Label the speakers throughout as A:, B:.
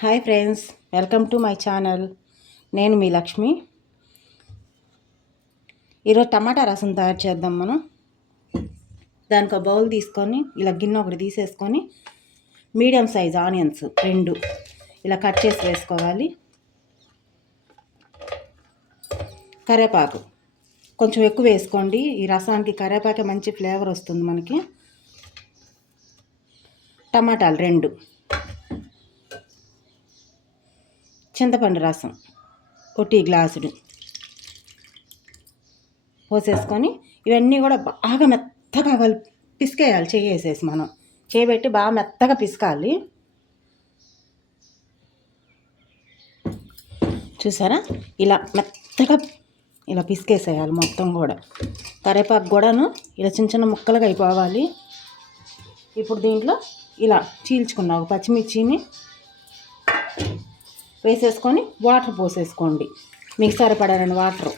A: Hi friends welcome to my channel. నేను మీ లక్ష్మి. ఈరోజు టమాటా రసం తయారు చేద్దాం మనం. దానికి ఒక బౌల్ తీసుకొని ఇలా గిన్నె ఒకటి తీసేసుకొని మీడియం సైజ్ ఆనియన్స్ రెండు ఇలా కట్ చేసి వేసుకోవాలి. కరేపాకు. కొంచెం ఎక్కువ వేసుకోండి. ఈ రసానికి కరేపాకే మంచి ఫ్లేవర్ వస్తుంది మనకి. టమాటాలు రెండు. చింతపండు రసం ఒకటి గ్లాసుడు పోసేసుకొని ఇవన్నీ కూడా బాగా మెత్తగా కలిపి పిసికేయాలి చేసేసి మనం. చేయబెట్టి బాగా మెత్తగా పిసకాలి. చూసారా? ఇలా మెత్తగా ఇలా పిసికేసేయాలి మొత్తం కూడా. కరివేపాకు కూడాను ఇలా చిన్న చిన్న ముక్కలుగా అయిపోవాలి. ఇప్పుడు దీంట్లో ఇలా చీల్చుకున్నావు పచ్చిమిర్చిని. వేసేసుకొని వాటర్ పోసేసుకోండి. మీకు సరిపడారండి వాటర్.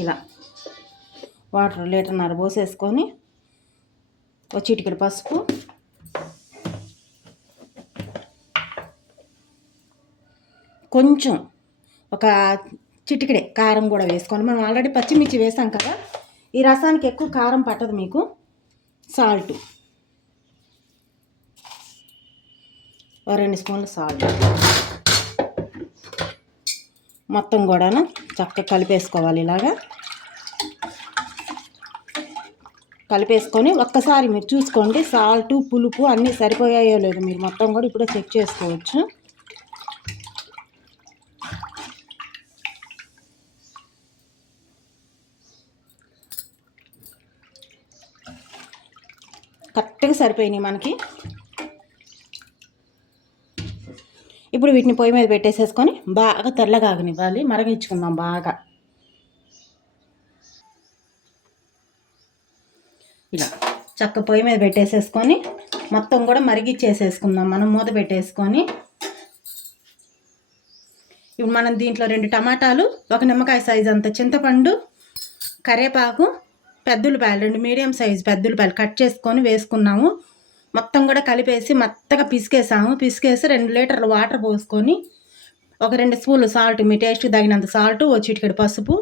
A: ఇలా వాటర్ లీటర్న్నర పోసేసుకొని ఒక చిటికెడు పసుపు కొంచెం ఒక చిటికెడే కారం కూడా వేసుకోండి మనం ఆల్రెడీ పచ్చిమిర్చి వేసాం కదా ఈ రసానికి ఎక్కువ కారం పట్టదు మీకు. సాల్ట్. రెండు స్పూన్లు సాల్ట్. మొత్తం కూడాను చక్కగా కలిపేసుకోవాలి ఇలాగా. కలిపేసుకొని ఒక్కసారి మీరు చూసుకోండి సాల్ట్ పులుపు అన్నీ సరిపోయాయో లేదో మీరు మొత్తం కూడా ఇప్పుడే చెక్ చేసుకోవచ్చు. కరెక్ట్గా సరిపోయినాయి మనకి. ఇప్పుడు వీటిని పొయ్యి మీద పెట్టేసేసుకొని బాగా తెల్లగా ఆగనివ్వాలి. మరగించుకుందాం బాగా. ఇలా చక్క పొయ్యి మీద పెట్టేసేసుకొని మొత్తం కూడా మరిగిచ్చేసేసుకుందాం. మనం మూత పెట్టేసుకొని ఇప్పుడు మనం దీంట్లో రెండు టమాటాలు ఒక నిమ్మకాయ సైజ్ అంత చింతపండు కరివేపాకు పెద్దులపాయలు రెండు మీడియం సైజ్ ఉల్లిపాయలు కట్ చేసుకొని వేసుకున్నాము. మొత్తం కూడా కలిపేసి మెత్తగా పిసికేసాము. పిసికేసి రెండు లీటర్లు వాటర్ పోసుకొని ఒక రెండు స్పూన్లు సాల్ట్ మీ టేస్ట్కి తగినంత సాల్ట్ ఓ చిటికెడు పసుపు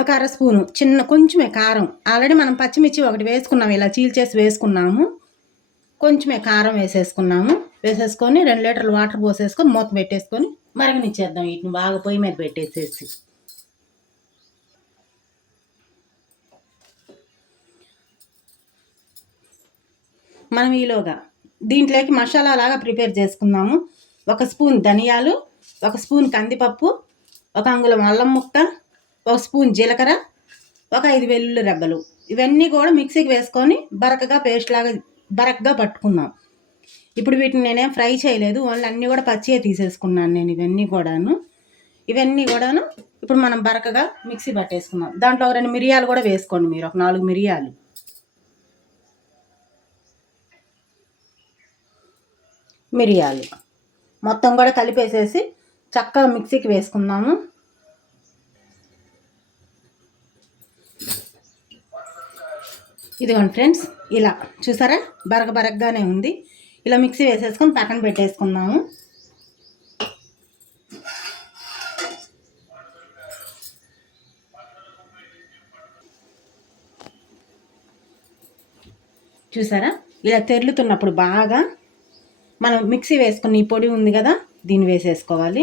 A: ఒక అర స్పూను చిన్న కొంచెమే కారం. ఆల్రెడీ మనం పచ్చిమిర్చి ఒకటి వేసుకున్నాము ఇలా చీల్చేసి వేసుకున్నాము. కొంచెమే కారం వేసేసుకున్నాము. వేసేసుకొని రెండు లీటర్లు వాటర్ పోసేసుకొని మూత పెట్టేసుకొని మరగనిచ్చేద్దాం. వీటిని బాగా పొయ్యి మీద పెట్టేసేసి. మనం ఈలోగా దీంట్లోకి మసాలా లాగా ప్రిపేర్ చేసుకుందాము. ఒక స్పూన్ ధనియాలు ఒక స్పూన్ కందిపప్పు ఒక అంగుళం అల్లం ముక్క ఒక స్పూన్ జీలకర్ర ఒక ఐదు వెల్లుల్లి రెబ్బలు. ఇవన్నీ కూడా మిక్సీకి వేసుకొని బరకగా పేస్ట్ లాగా బరకగా పట్టుకుందాం. ఇప్పుడు వీటిని నేనేం ఫ్రై చేయలేదు. ఓన్లీ అన్నీ కూడా పచ్చిగా తీసేసుకున్నాను నేను ఇవన్నీ కూడాను. ఇవన్నీ కూడాను ఇప్పుడు మనం బరకగా మిక్సీ పట్టేసుకుందాం. దాంట్లో ఒక రెండు మిరియాలు కూడా వేసుకోండి మీరు. ఒక నాలుగు మిరియాలు. మిరియాలు. మొత్తం కూడా కలిపేసేసి చక్కగా మిక్సీకి వేసుకుందాము. ఇదిగోండి ఫ్రెండ్స్ ఇలా చూసారా? బరగ బరగ్గానే ఉంది. ఇలా మిక్సీ వేసేసుకొని పక్కన పెట్టేసుకుందాము. చూసారా? ఇలా తెరులుతున్నప్పుడు బాగా మనం మిక్సీ వేసుకుని ఈ పొడి ఉంది కదా దీన్ని వేసేసుకోవాలి.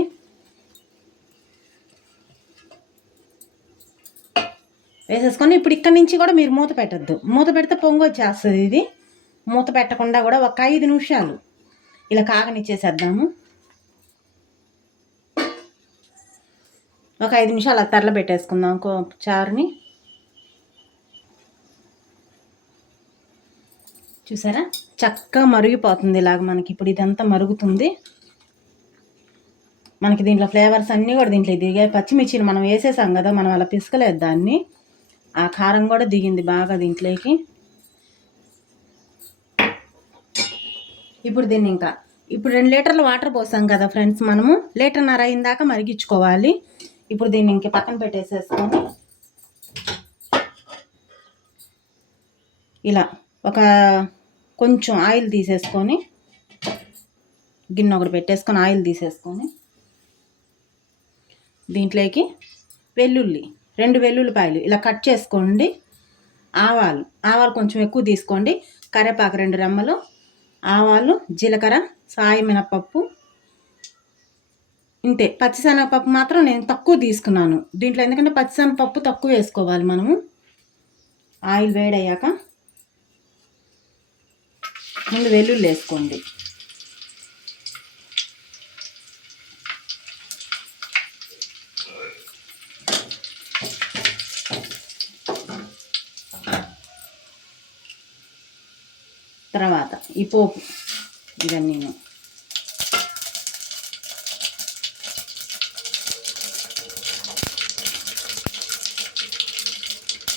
A: వేసేసుకొని ఇప్పుడు ఇక్కడ నుంచి కూడా మీరు మూత పెట్టద్దు. మూత పెడితే పొంగు వచ్చేస్తుంది ఇది. మూత పెట్టకుండా కూడా ఒక ఐదు నిమిషాలు ఇలా కాగనిచ్చేసేద్దాము. ఒక ఐదు నిమిషాలు అలా తరల పెట్టేసుకుందాం చారుని. చూసారా? చక్కగా మరిగిపోతుంది ఇలాగ మనకి. ఇప్పుడు ఇదంతా మరుగుతుంది. మనకి దీంట్లో ఫ్లేవర్స్ అన్నీ కూడా దీంట్లో దిగాయి. పచ్చిమిర్చిని మనం వేసేసాం కదా మనం అలా పిసుకలేదు దాన్ని. ఆ కారం కూడా దిగింది బాగా దీంట్లోకి. ఇప్పుడు దీన్ని ఇంకా ఇప్పుడు రెండు లీటర్లు వాటర్ పోసాం కదా ఫ్రెండ్స్ మనము. లీటర్న్నర అయిన దాకా మరిగించుకోవాలి. ఇప్పుడు దీన్ని ఇంక పక్కన పెట్టేసేసుకొని ఇలా ఒక కొంచెం ఆయిల్ తీసేసుకొని గిన్నె ఒకటి పెట్టేసుకొని ఆయిల్ తీసేసుకొని దీంట్లోకి వెల్లుల్లి రెండు వెల్లుల్లిపాయలు ఇలా కట్ చేసుకోండి. ఆవాలు ఆవాలు కొంచెం ఎక్కువ తీసుకోండి. కరివేపాకు రెండు రెమ్మలు ఆవాలు జీలకర్ర సాయి మినపప్పు ఇంతే పచ్చిశనగపప్పు మాత్రం నేను తక్కువ తీసుకున్నాను. దీంట్లో ఎందుకంటే పచ్చిశనగపప్పు తక్కువ వేసుకోవాలి మనము. ఆయిల్ వేడయ్యాక ముందు వెల్లుల్లి వేసుకోండి. తర్వాత ఈ పోపు ఇవన్నీ.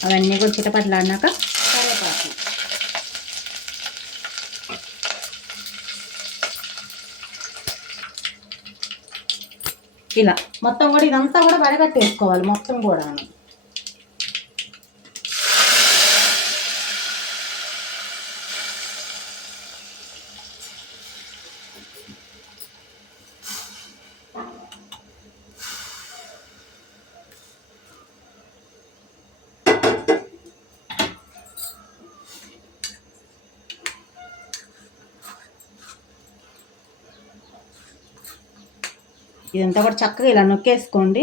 A: అవన్నీ కూడా చిటపట్లాడినాక కరివేపాకు ఇలా మొత్తం కూడా ఇదంతా కూడా వడగట్టేసుకోవాలి మొత్తం కూడా ఇదంతా కూడా చక్కగా ఇలా నొక్కేసుకోండి.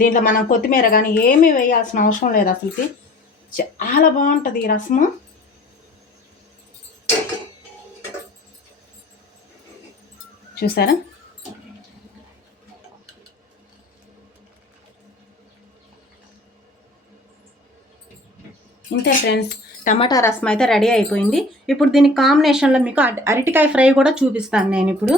A: దీంట్లో మనం కొత్తిమీర కానీ ఏమీ వేయాల్సిన అవసరం లేదు అసలుకి. చాలా బాగుంటుంది ఈ రసము. చూసారా? ఇంతే ఫ్రెండ్స్. టమాటా రసం అయితే రెడీ అయిపోయింది. ఇప్పుడు దీని కాంబినేషన్లో మీకు అరటికాయ ఫ్రై కూడా చూపిస్తాను నేను ఇప్పుడు.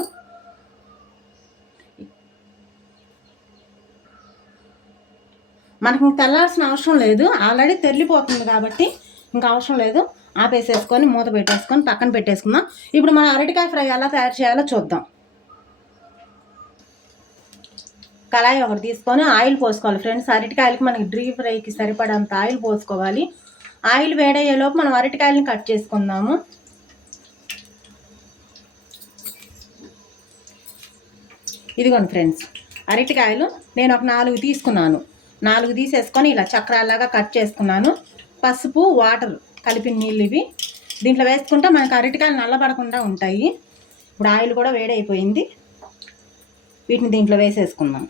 A: మనకి తెల్లాల్సిన అవసరం లేదు. ఆల్రెడీ తెల్లిపోతుంది కాబట్టి ఇంకా అవసరం లేదు. ఆపేసేసుకొని మూత పెట్టేసుకొని పక్కన పెట్టేసుకుందాం. ఇప్పుడు మనం అరటికాయ ఫ్రై ఎలా తయారు చేయాలో చూద్దాం. కళాయి ఒకటి తీసుకొని ఆయిల్ పోసుకోవాలి. ఫ్రెండ్స్ అరటికాయలకి మనకి డ్రీప్ ఫ్రైకి సరిపడంత ఆయిల్ పోసుకోవాలి. ఆయిల్ వేడయ్యేలోపు మనం అరటికాయలను కట్ చేసుకుందాము. ఇదిగోండి ఫ్రెండ్స్ అరటికాయలు నేను ఒక నాలుగు తీసుకున్నాను. నాలుగు తీసేసుకొని ఇలా చక్రాల్లాగా కట్ చేసుకున్నాను. పసుపు వాటర్ కలిపిన నీళ్ళు ఇవి. దీంట్లో వేసుకుంటే మనకు అరటికాయలు నల్లబడకుండా ఉంటాయి. ఇప్పుడు ఆయిల్ కూడా వేడైపోయింది. వీటిని దీంట్లో వేసేసుకుందాం.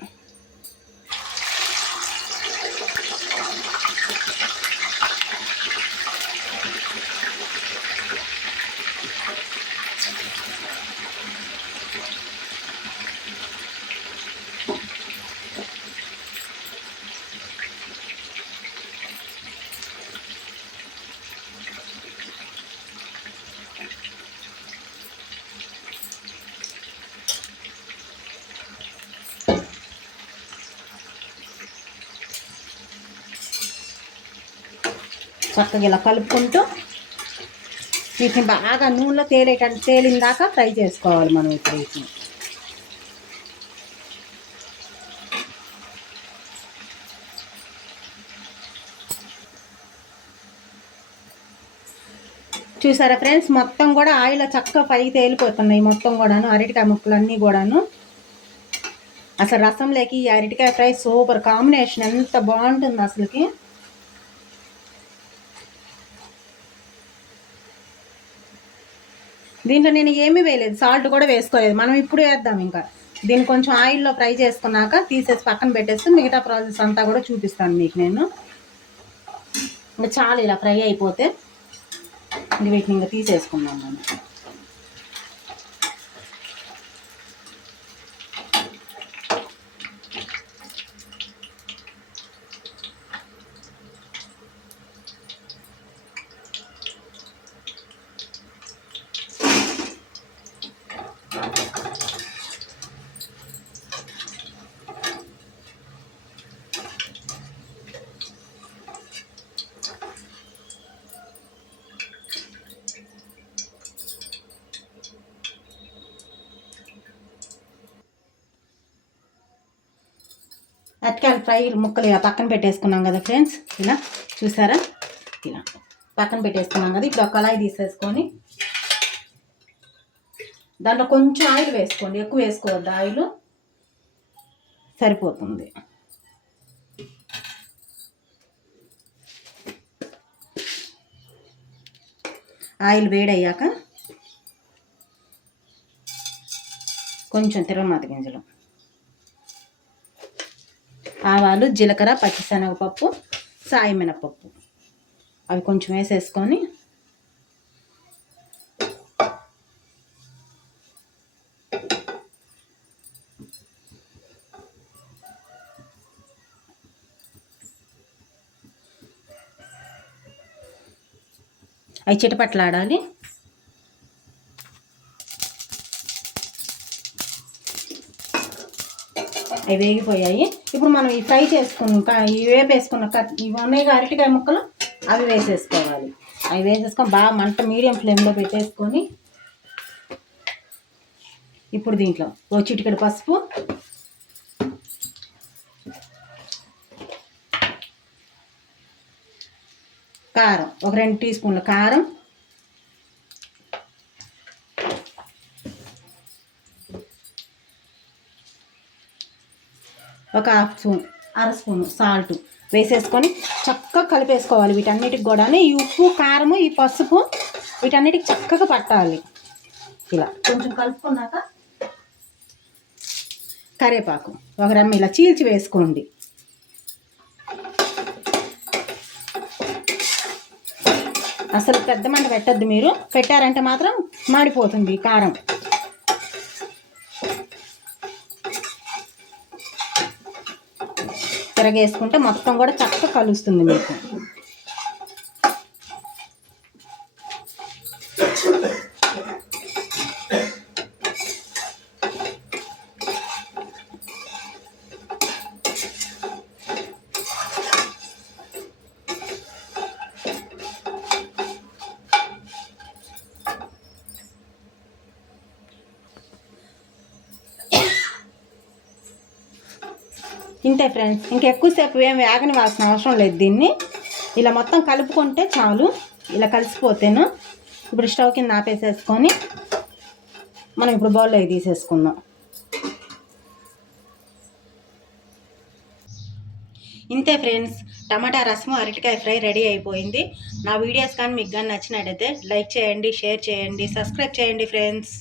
A: చక్కగా ఇలా కలుపుకుంటూ వీటిని బాగా నూనెలో తేలేటట్టు తేలిన దాకా ఫ్రై చేసుకోవాలి మనం ఇప్పుడు వీటిని. చూసారా ఫ్రెండ్స్? మొత్తం కూడా ఆయిల్ చక్కగా పైకి తేలిపోతున్నాయి మొత్తం కూడాను అరటికాయ ముక్కలు అన్నీ కూడాను. అసలు రసంలోకి ఈ అరటికాయ ఫ్రై సూపర్ కాంబినేషన్ ఎంత బాగుంటుంది అసలుకి. దీంట్లో నేను ఏమీ వేయలేదు. సాల్ట్ కూడా వేసుకోలేదు. మనం ఇప్పుడు వేద్దాం ఇంకా. దీన్ని కొంచెం ఆయిల్లో ఫ్రై చేసుకున్నాక తీసేసి పక్కన పెట్టేసి మిగతా ప్రాసెస్ అంతా కూడా చూపిస్తాను మీకు నేను. ఇంకా చాలు ఇలా ఫ్రై అయిపోతే. ఇంక వీటిని ఇంకా తీసేసుకుందాం మనం. అరటికాయలు ఫ్రై ముక్కలు ఇలా పక్కన పెట్టేసుకున్నాం కదా ఫ్రెండ్స్. ఇలా చూసారా? ఇలా పక్కన పెట్టేసుకున్నాం కదా. ఇప్పుడు ఒక కళాయి తీసేసుకొని దాంట్లో కొంచెం ఆయిల్ వేసుకోండి. ఎక్కువ వేసుకోవద్దు. ఆయిల్ సరిపోతుంది. ఆయిల్ వేడయ్యాక కొంచెం తిరగమాత గింజలు. ఆవాలు జీలకర్ర పచ్చిశనగపప్పు సాయి మినపప్పు. అవి కొంచెం వేసేసుకొని అవి చిటపట్లాడాలి. అవి వేగిపోయాయి. ఇప్పుడు మనం ఈ ఫ్రై చేసుకున్న క- ఈ వేపేసుకున్న కట్ ఇవి ఉన్నాయి అరటికాయ ముక్కలు అవి వేసేసుకోవాలి. అవి వేసేసుకొని బాగా మంట మీడియం ఫ్లేమ్లో పెట్టేసుకొని ఇప్పుడు దీంట్లో ఓ చిటికెడు పసుపు కారం ఒక రెండు టీ స్పూన్ల కారం ఒక హాఫ్ స్పూన్ అర స్పూన్ సాల్ట్ వేసేసుకొని చక్కగా కలిపేసుకోవాలి వీటన్నిటికి కూడా ఈ ఉప్పు కారము ఈ పసుపు వీటన్నిటికి చక్కగా పట్టాలి. ఇలా కొంచెం కలుపుకున్నాక కరేపాకు ఒక రమ్మ ఇలా చీల్చి వేసుకోండి. అసలు పెద్ద మంట పెట్టద్దు మీరు. పెట్టారంటే మాత్రం మాడిపోతుంది కారం. తిరగేసుకుంటే మొత్తం కూడా చక్కగా కలుస్తుంది మీకు. ఫ్రెండ్స్ ఇంకెక్కువసేపు ఏం వేగని వాసన అవసరం లేదు దీన్ని. ఇలా మొత్తం కలుపుకుంటే చాలు. ఇలా కలిసిపోతేను ఇప్పుడు స్టవ్ కింద ఆపేసేసుకొని మనం ఇప్పుడు బౌల్లో తీసేసుకుందాం. ఇంతే ఫ్రెండ్స్ టమాటా రసము అరటికాయ ఫ్రై రెడీ అయిపోయింది. నా వీడియోస్ కానీ మీకు కానీ నచ్చినట్టయితే లైక్ చేయండి షేర్ చేయండి సబ్స్క్రైబ్ చేయండి ఫ్రెండ్స్